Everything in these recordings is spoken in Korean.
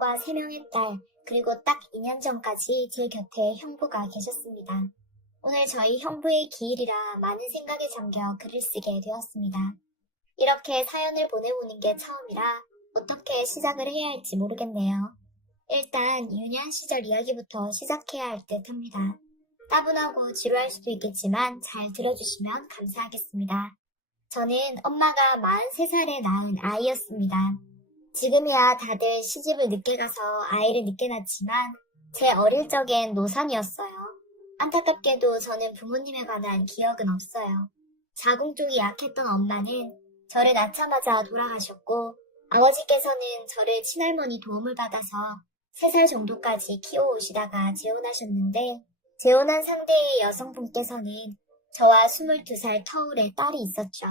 남편과 3명의 딸, 그리고 딱 2년 전까지 제 곁에 형부가 계셨습니다. 오늘 저희 형부의 기일이라 많은 생각에 잠겨 글을 쓰게 되었습니다. 이렇게 사연을 보내보는 게 처음이라 어떻게 시작을 해야 할지 모르겠네요. 일단 유년 시절 이야기부터 시작해야 할 듯 합니다. 따분하고 지루할 수도 있겠지만 잘 들어주시면 감사하겠습니다. 저는 엄마가 43살에 낳은 아이였습니다. 지금이야 다들 시집을 늦게 가서 아이를 늦게 낳지만 제 어릴 적엔 노산이었어요. 안타깝게도 저는 부모님에 관한 기억은 없어요. 자궁 쪽이 약했던 엄마는 저를 낳자마자 돌아가셨고 아버지께서는 저를 친할머니 도움을 받아서 3살 정도까지 키워오시다가 재혼하셨는데 재혼한 상대의 여성분께서는 저와 22살 터울의 딸이 있었죠.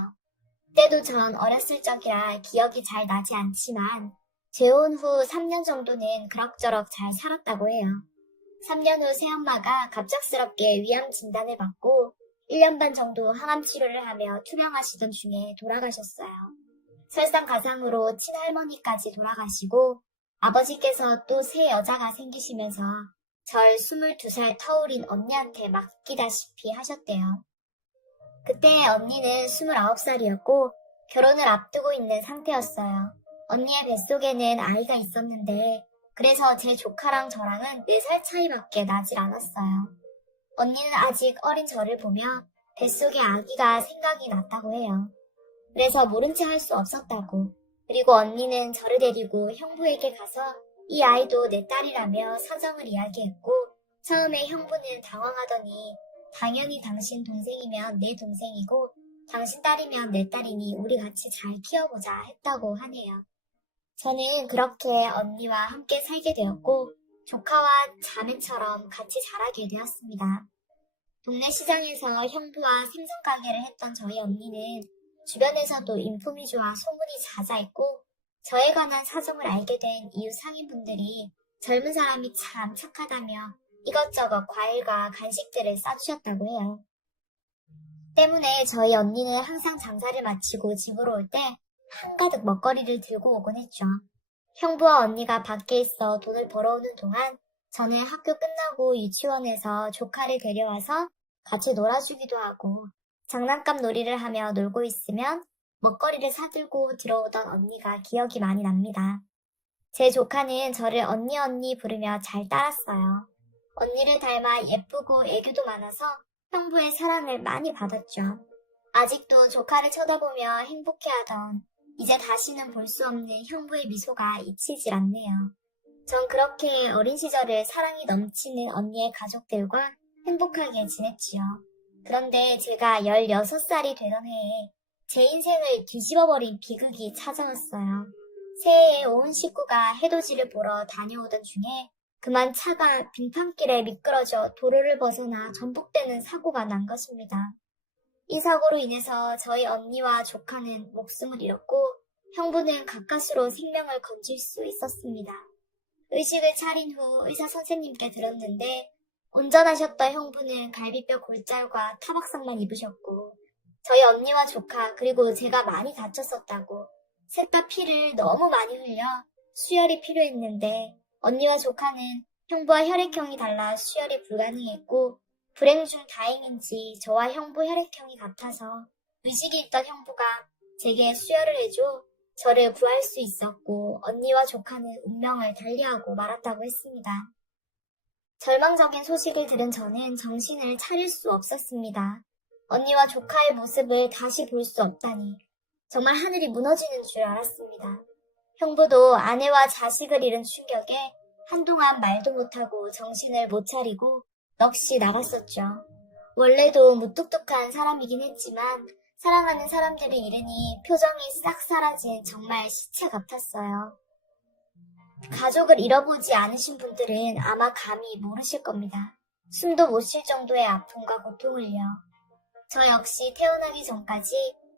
그때도 전 어렸을 적이라 기억이 잘 나지 않지만 재혼 후 3년 정도는 그럭저럭 잘 살았다고 해요. 3년 후 새엄마가 갑작스럽게 위암 진단을 받고 1년 반 정도 항암 치료를 하며 투병하시던 중에 돌아가셨어요. 설상가상으로 친할머니까지 돌아가시고 아버지께서 또 새 여자가 생기시면서 절 22살 터울인 언니한테 맡기다시피 하셨대요. 그때 언니는 29살이었고 결혼을 앞두고 있는 상태였어요. 언니의 뱃속에는 아이가 있었는데 그래서 제 조카랑 저랑은 4살 차이밖에 나질 않았어요. 언니는 아직 어린 저를 보며 뱃속에 아기가 생각이 났다고 해요. 그래서 모른 채 할 수 없었다고. 그리고 언니는 저를 데리고 형부에게 가서 이 아이도 내 딸이라며 사정을 이야기했고 처음에 형부는 당황하더니 당연히 당신 동생이면 내 동생이고 당신 딸이면 내 딸이니 우리 같이 잘 키워보자 했다고 하네요. 저는 그렇게 언니와 함께 살게 되었고 조카와 자매처럼 같이 자라게 되었습니다. 동네 시장에서 형부와 생선 가게를 했던 저희 언니는 주변에서도 인품이 좋아 소문이 자자했고 저에 관한 사정을 알게 된 이웃 상인분들이 젊은 사람이 참 착하다며 이것저것 과일과 간식들을 싸주셨다고 해요. 때문에 저희 언니는 항상 장사를 마치고 집으로 올 때 한가득 먹거리를 들고 오곤 했죠. 형부와 언니가 밖에 있어 돈을 벌어오는 동안 저는 학교 끝나고 유치원에서 조카를 데려와서 같이 놀아주기도 하고 장난감 놀이를 하며 놀고 있으면 먹거리를 사들고 들어오던 언니가 기억이 많이 납니다. 제 조카는 저를 언니 부르며 잘 따랐어요. 언니를 닮아 예쁘고 애교도 많아서 형부의 사랑을 많이 받았죠. 아직도 조카를 쳐다보며 행복해하던 이제 다시는 볼 수 없는 형부의 미소가 잊히질 않네요. 전 그렇게 어린 시절을 사랑이 넘치는 언니의 가족들과 행복하게 지냈지요. 그런데 제가 16살이 되던 해에 제 인생을 뒤집어버린 비극이 찾아왔어요. 새해에 온 식구가 해돋이를 보러 다녀오던 중에 그만 차가 빙판길에 미끄러져 도로를 벗어나 전복되는 사고가 난 것입니다. 이 사고로 인해서 저희 언니와 조카는 목숨을 잃었고 형부는 가까스로 생명을 건질 수 있었습니다. 의식을 차린 후 의사 선생님께 들었는데 온전하셨던 형부는 갈비뼈 골절과 타박상만 입으셨고 저희 언니와 조카 그리고 제가 많이 다쳤었다고 셋 다 피를 너무 많이 흘려 수혈이 필요했는데 언니와 조카는 형부와 혈액형이 달라 수혈이 불가능했고 불행 중 다행인지 저와 형부 혈액형이 같아서 의식이 있던 형부가 제게 수혈을 해줘 저를 구할 수 있었고 언니와 조카는 운명을 달리하고 말았다고 했습니다. 절망적인 소식을 들은 저는 정신을 차릴 수 없었습니다. 언니와 조카의 모습을 다시 볼 수 없다니 정말 하늘이 무너지는 줄 알았습니다. 형부도 아내와 자식을 잃은 충격에 한동안 말도 못하고 정신을 못 차리고 넋이 나갔었죠. 원래도 무뚝뚝한 사람이긴 했지만 사랑하는 사람들을 잃으니 표정이 싹 사라진 정말 시체 같았어요. 가족을 잃어보지 않으신 분들은 아마 감히 모르실 겁니다. 숨도 못 쉴 정도의 아픔과 고통을요. 저 역시 태어나기 전까지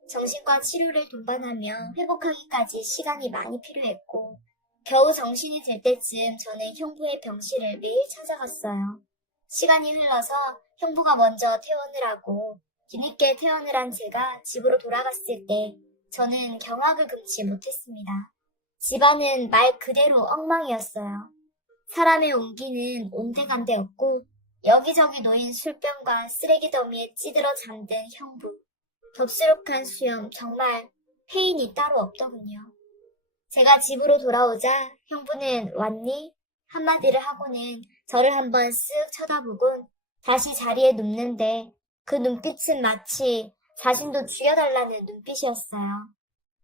정신과 치료를 동반하며 회복하기까지 시간이 많이 필요했고 겨우 정신이 들 때쯤 저는 형부의 병실을 매일 찾아갔어요. 시간이 흘러서 형부가 먼저 퇴원을 하고 뒤늦게 퇴원을 한 제가 집으로 돌아갔을 때 저는 경악을 금치 못했습니다. 집안은 말 그대로 엉망이었어요. 사람의 온기는 온데간데였고 여기저기 놓인 술병과 쓰레기 더미에 찌들어 잠든 형부. 덥수룩한 수염, 정말 페인이 따로 없더군요. 제가 집으로 돌아오자 형부는 왔니? 한마디를 하고는 저를 한번 쓱 쳐다보곤 다시 자리에 눕는데 그 눈빛은 마치 자신도 죽여달라는 눈빛이었어요.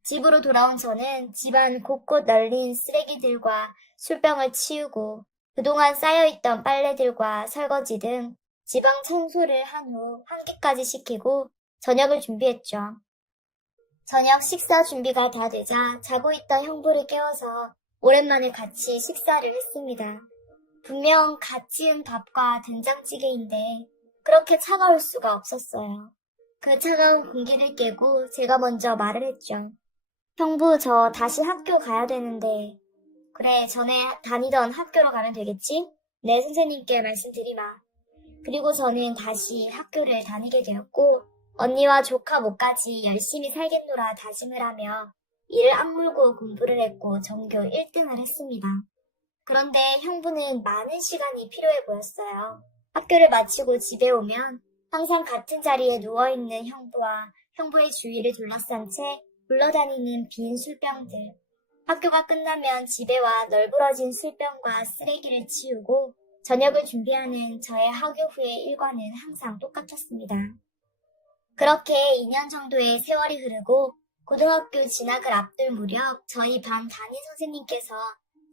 집으로 돌아온 저는 집안 곳곳 널린 쓰레기들과 술병을 치우고 그동안 쌓여있던 빨래들과 설거지 등 지방 청소를 한 후 환기까지 시키고 저녁을 준비했죠. 저녁 식사 준비가 다 되자 자고 있던 형부를 깨워서 오랜만에 같이 식사를 했습니다. 분명 갓 지은 밥과 된장찌개인데 그렇게 차가울 수가 없었어요. 그 차가운 공기를 깨고 제가 먼저 말을 했죠. 형부, 저 다시 학교 가야 되는데. 그래, 전에 다니던 학교로 가면 되겠지? 네, 선생님께 말씀드리마. 그리고 저는 다시 학교를 다니게 되었고 언니와 조카 못까지 열심히 살겠노라 다짐을 하며 이를 악물고 공부를 했고 전교 1등을 했습니다. 그런데 형부는 많은 시간이 필요해 보였어요. 학교를 마치고 집에 오면 항상 같은 자리에 누워있는 형부와 형부의 주위를 둘러싼 채 굴러다니는 빈 술병들. 학교가 끝나면 집에 와 널브러진 술병과 쓰레기를 치우고 저녁을 준비하는 저의 학교 후의 일과는 항상 똑같았습니다. 그렇게 2년 정도의 세월이 흐르고 고등학교 진학을 앞둘 무렵 저희 반 담임 선생님께서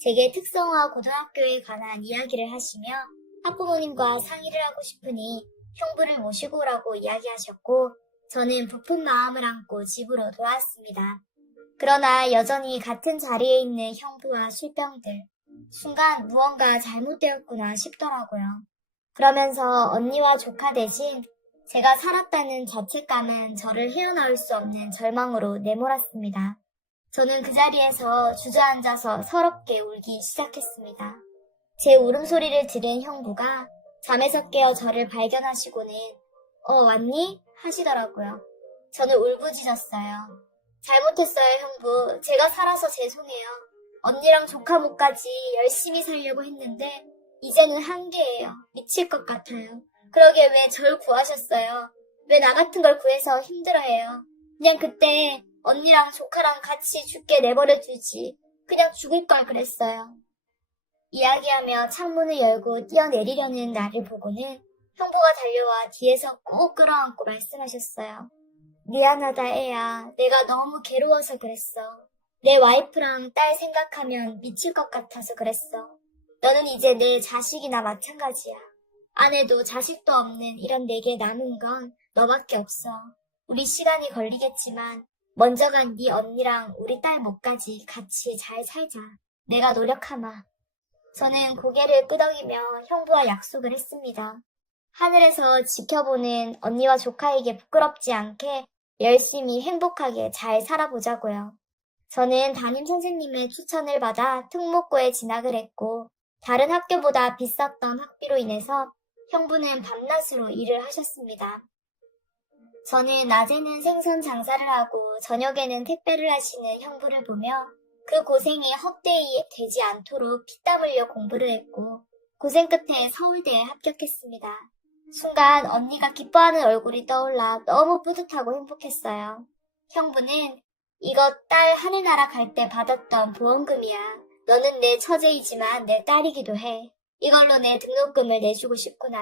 제게 특성화 고등학교에 관한 이야기를 하시며 학부모님과 상의를 하고 싶으니 형부를 모시고 오라고 이야기하셨고 저는 부푼 마음을 안고 집으로 돌아왔습니다. 그러나 여전히 같은 자리에 있는 형부와 술병들. 순간 무언가 잘못되었구나 싶더라고요. 그러면서 언니와 조카 대신 제가 살았다는 자책감은 저를 헤어나올 수 없는 절망으로 내몰았습니다. 저는 그 자리에서 주저앉아서 서럽게 울기 시작했습니다. 제 울음소리를 들은 형부가 잠에서 깨어 저를 발견하시고는 왔니? 하시더라고요. 저는 울부짖었어요. 잘못했어요, 형부. 제가 살아서 죄송해요. 언니랑 조카 못까지 열심히 살려고 했는데 이제는 한계예요. 미칠 것 같아요. 그러게 왜 절 구하셨어요? 왜 나 같은 걸 구해서 힘들어해요? 그냥 그때 언니랑 조카랑 같이 죽게 내버려 두지. 그냥 죽을 걸 그랬어요. 이야기하며 창문을 열고 뛰어내리려는 나를 보고는 형부가 달려와 뒤에서 꼭 끌어안고 말씀하셨어요. 미안하다 애야. 내가 너무 괴로워서 그랬어. 내 와이프랑 딸 생각하면 미칠 것 같아서 그랬어. 너는 이제 내 자식이나 마찬가지야. 아내도 자식도 없는 이런 내게 남은 건 너밖에 없어. 우리 시간이 걸리겠지만 먼저 간 네 언니랑 우리 딸 못까지 같이 잘 살자. 내가 노력하마. 저는 고개를 끄덕이며 형부와 약속을 했습니다. 하늘에서 지켜보는 언니와 조카에게 부끄럽지 않게 열심히 행복하게 잘 살아보자고요. 저는 담임 선생님의 추천을 받아 특목고에 진학을 했고 다른 학교보다 비쌌던 학비로 인해서 형부는 밤낮으로 일을 하셨습니다. 저는 낮에는 생선 장사를 하고 저녁에는 택배를 하시는 형부를 보며 그 고생이 헛되이 되지 않도록 피땀 흘려 공부를 했고 고생 끝에 서울대에 합격했습니다. 순간 언니가 기뻐하는 얼굴이 떠올라 너무 뿌듯하고 행복했어요. 형부는 이거 딸 하늘나라 갈 때 받았던 보험금이야. 너는 내 처제이지만 내 딸이기도 해. 이걸로 내 등록금을 내주고 싶구나.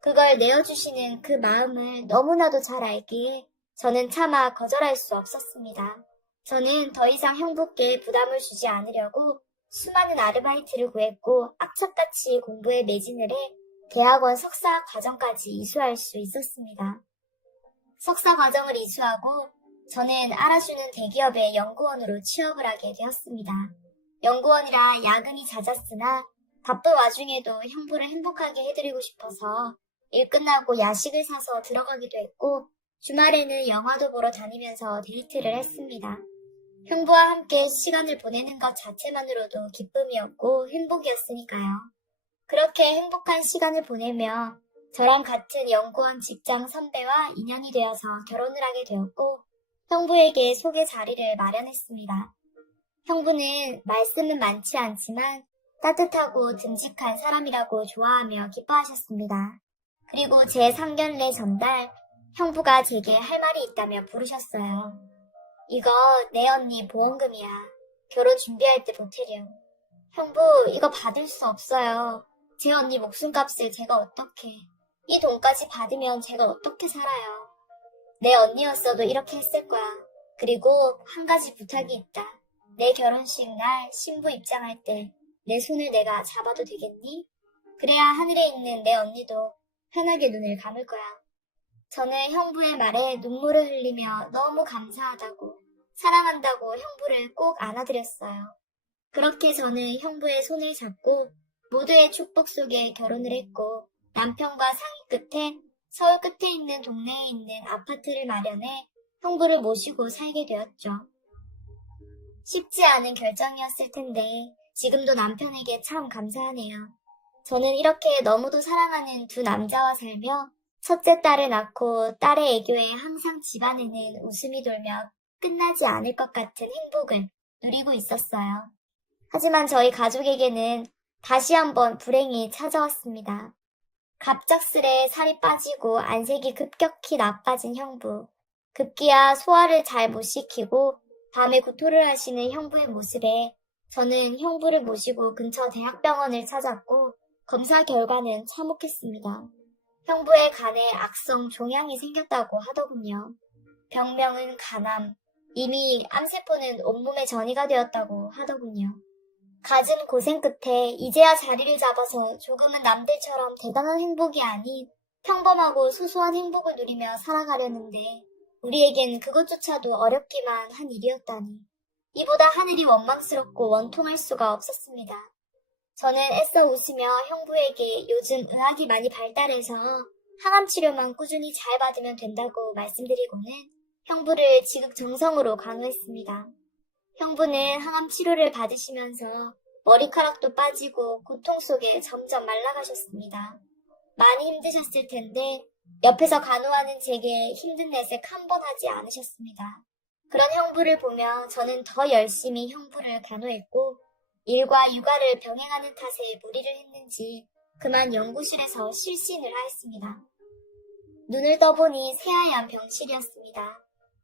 그걸 내어주시는 그 마음을 너무나도 잘 알기에 저는 차마 거절할 수 없었습니다. 저는 더 이상 형부께 부담을 주지 않으려고 수많은 아르바이트를 구했고 악착같이 공부에 매진을 해 대학원 석사 과정까지 이수할 수 있었습니다. 석사 과정을 이수하고 저는 알아주는 대기업의 연구원으로 취업을 하게 되었습니다. 연구원이라 야근이 잦았으나 바쁜 와중에도 형부를 행복하게 해드리고 싶어서 일 끝나고 야식을 사서 들어가기도 했고 주말에는 영화도 보러 다니면서 데이트를 했습니다. 형부와 함께 시간을 보내는 것 자체만으로도 기쁨이었고 행복이었으니까요. 그렇게 행복한 시간을 보내며 저랑 같은 연구원 직장 선배와 인연이 되어서 결혼을 하게 되었고 형부에게 소개 자리를 마련했습니다. 형부는 말씀은 많지 않지만 따뜻하고 듬직한 사람이라고 좋아하며 기뻐하셨습니다. 그리고 제 상견례 전달 형부가 제게 할 말이 있다며 부르셨어요. 이거 내 언니 보험금이야. 결혼 준비할 때 보태렴. 형부, 이거 받을 수 없어요. 제 언니 목숨값을 제가 어떻게. 이 돈까지 받으면 제가 어떻게 살아요. 내 언니였어도 이렇게 했을 거야. 그리고 한 가지 부탁이 있다. 내 결혼식 날 신부 입장할 때 내 손을 내가 잡아도 되겠니? 그래야 하늘에 있는 내 언니도 편하게 눈을 감을 거야. 저는 형부의 말에 눈물을 흘리며 너무 감사하다고, 사랑한다고 형부를 꼭 안아드렸어요. 그렇게 저는 형부의 손을 잡고 모두의 축복 속에 결혼을 했고 남편과 상의 끝에 서울 끝에 있는 동네에 있는 아파트를 마련해 형부를 모시고 살게 되었죠. 쉽지 않은 결정이었을 텐데 지금도 남편에게 참 감사하네요. 저는 이렇게 너무도 사랑하는 두 남자와 살며 첫째 딸을 낳고 딸의 애교에 항상 집안에는 웃음이 돌며 끝나지 않을 것 같은 행복을 누리고 있었어요. 하지만 저희 가족에게는 다시 한번 불행이 찾아왔습니다. 갑작스레 살이 빠지고 안색이 급격히 나빠진 형부. 급기야 소화를 잘 못 시키고 밤에 구토를 하시는 형부의 모습에 저는 형부를 모시고 근처 대학병원을 찾았고 검사 결과는 참혹했습니다. 형부의 간에 악성 종양이 생겼다고 하더군요. 병명은 간암, 이미 암세포는 온몸에 전이가 되었다고 하더군요. 갖은 고생 끝에 이제야 자리를 잡아서 조금은 남들처럼 대단한 행복이 아닌 평범하고 소소한 행복을 누리며 살아가려는데 우리에겐 그것조차도 어렵기만 한 일이었다니. 이보다 하늘이 원망스럽고 원통할 수가 없었습니다. 저는 애써 웃으며 형부에게 요즘 의학이 많이 발달해서 항암 치료만 꾸준히 잘 받으면 된다고 말씀드리고는 형부를 지극정성으로 간호했습니다. 형부는 항암 치료를 받으시면서 머리카락도 빠지고 고통 속에 점점 말라가셨습니다. 많이 힘드셨을 텐데 옆에서 간호하는 제게 힘든 내색 한 번 하지 않으셨습니다. 그런 형부를 보며 저는 더 열심히 형부를 간호했고 일과 육아를 병행하는 탓에 무리를 했는지 그만 연구실에서 실신을 하였습니다. 눈을 떠보니 새하얀 병실이었습니다.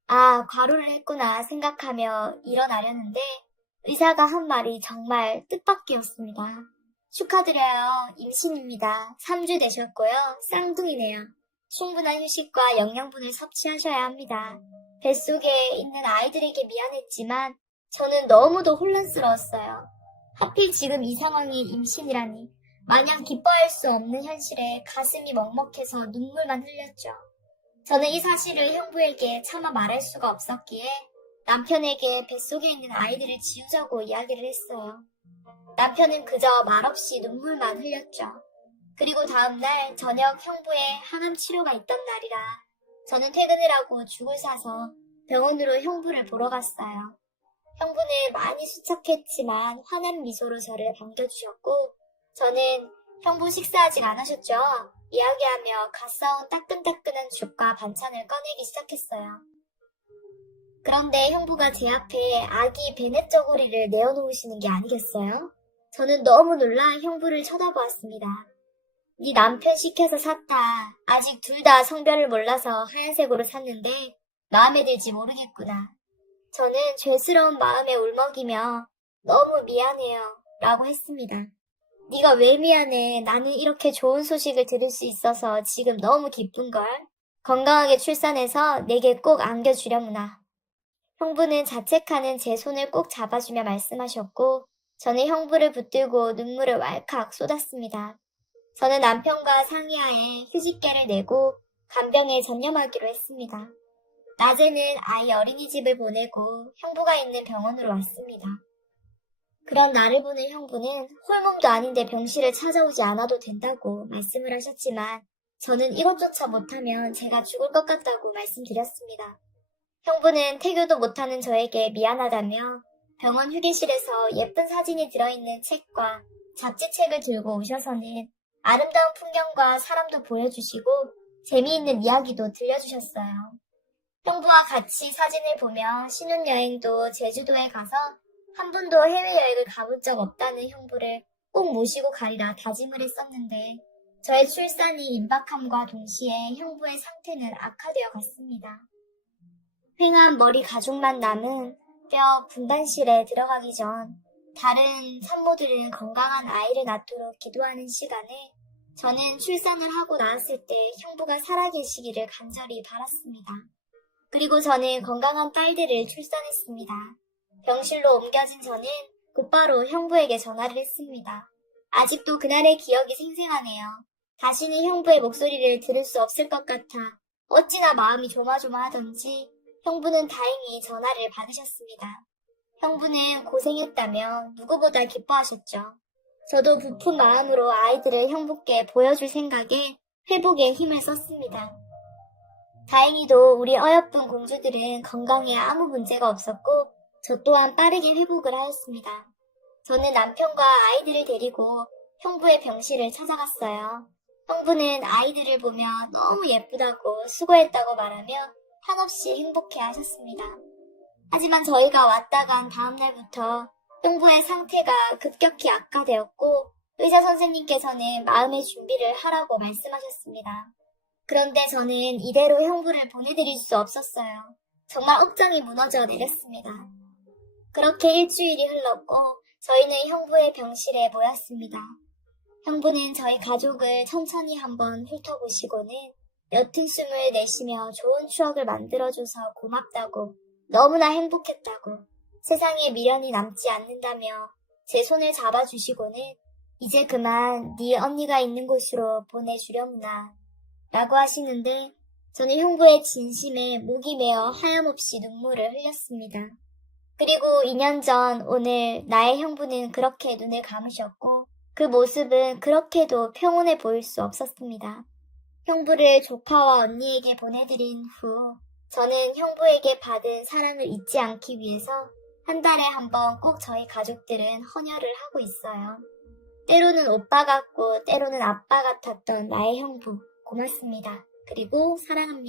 아, 과로를 했구나 생각하며 일어나려는데 의사가 한 말이 정말 뜻밖이었습니다. 축하드려요. 임신입니다. 3주 되셨고요. 쌍둥이네요. 충분한 휴식과 영양분을 섭취하셔야 합니다. 뱃속에 있는 아이들에게 미안했지만 저는 너무도 혼란스러웠어요. 하필 지금 이 상황이 임신이라니 마냥 기뻐할 수 없는 현실에 가슴이 먹먹해서 눈물만 흘렸죠. 저는 이 사실을 형부에게 차마 말할 수가 없었기에 남편에게 뱃속에 있는 아이들을 지우자고 이야기를 했어요. 남편은 그저 말없이 눈물만 흘렸죠. 그리고 다음날 저녁 형부의 항암 치료가 있던 날이라 저는 퇴근을 하고 죽을 사서 병원으로 형부를 보러 갔어요. 형부는 많이 수척했지만 환한 미소로 저를 반겨주셨고 저는 형부 식사 아직 안 하셨죠? 이야기하며 갓 사온 따끈따끈한 죽과 반찬을 꺼내기 시작했어요. 그런데 형부가 제 앞에 아기 베넷 저고리를 내어놓으시는 게 아니겠어요? 저는 너무 놀라 형부를 쳐다보았습니다. 네 남편 시켜서 샀다. 아직 둘 다 성별을 몰라서 하얀색으로 샀는데 마음에 들지 모르겠구나. 저는 죄스러운 마음에 울먹이며 너무 미안해요 라고 했습니다. 네가 왜 미안해. 나는 이렇게 좋은 소식을 들을 수 있어서 지금 너무 기쁜걸. 건강하게 출산해서 내게 꼭 안겨주려무나. 형부는 자책하는 제 손을 꼭 잡아주며 말씀하셨고 저는 형부를 붙들고 눈물을 왈칵 쏟았습니다. 저는 남편과 상의하에 휴직계를 내고 간병에 전념하기로 했습니다. 낮에는 아이 어린이집을 보내고 형부가 있는 병원으로 왔습니다. 그런 나를 보는 형부는 홀몸도 아닌데 병실을 찾아오지 않아도 된다고 말씀을 하셨지만 저는 이것조차 못하면 제가 죽을 것 같다고 말씀드렸습니다. 형부는 태교도 못하는 저에게 미안하다며 병원 휴게실에서 예쁜 사진이 들어있는 책과 잡지책을 들고 오셔서는 아름다운 풍경과 사람도 보여주시고 재미있는 이야기도 들려주셨어요. 형부와 같이 사진을 보며 신혼여행도 제주도에 가서 한 번도 해외여행을 가본 적 없다는 형부를 꼭 모시고 가리라 다짐을 했었는데 저의 출산이 임박함과 동시에 형부의 상태는 악화되어 갔습니다. 휑한 머리 가죽만 남은 뼈 분단실에 들어가기 전 다른 산모들은 건강한 아이를 낳도록 기도하는 시간에 저는 출산을 하고 나왔을 때 형부가 살아계시기를 간절히 바랐습니다. 그리고 저는 건강한 딸들을 출산했습니다. 병실로 옮겨진 저는 곧바로 형부에게 전화를 했습니다. 아직도 그날의 기억이 생생하네요. 다시는 형부의 목소리를 들을 수 없을 것 같아 어찌나 마음이 조마조마하던지 형부는 다행히 전화를 받으셨습니다. 형부는 고생했다며 누구보다 기뻐하셨죠. 저도 부푼 마음으로 아이들을 형부께 보여줄 생각에 회복에 힘을 썼습니다. 다행히도 우리 어여쁜 공주들은 건강에 아무 문제가 없었고 저 또한 빠르게 회복을 하였습니다. 저는 남편과 아이들을 데리고 형부의 병실을 찾아갔어요. 형부는 아이들을 보며 너무 예쁘다고 수고했다고 말하며 한없이 행복해 하셨습니다. 하지만 저희가 왔다 간 다음 날부터 형부의 상태가 급격히 악화되었고 의사 선생님께서는 마음의 준비를 하라고 말씀하셨습니다. 그런데 저는 이대로 형부를 보내드릴 수 없었어요. 정말 억장이 무너져 내렸습니다. 그렇게 일주일이 흘렀고 저희는 형부의 병실에 모였습니다. 형부는 저희 가족을 천천히 한번 훑어보시고는 옅은 숨을 내쉬며 좋은 추억을 만들어줘서 고맙다고 너무나 행복했다고 세상에 미련이 남지 않는다며 제 손을 잡아주시고는 이제 그만 네 언니가 있는 곳으로 보내주려무나 라고 하시는데 저는 형부의 진심에 목이 메어 하염없이 눈물을 흘렸습니다. 그리고 2년 전 오늘 나의 형부는 그렇게 눈을 감으셨고 그 모습은 그렇게도 평온해 보일 수 없었습니다. 형부를 조카와 언니에게 보내드린 후 저는 형부에게 받은 사랑을 잊지 않기 위해서 한 달에 한 번 꼭 저희 가족들은 헌혈을 하고 있어요. 때로는 오빠 같고 때로는 아빠 같았던 나의 형부 고맙습니다. 그리고 사랑합니다.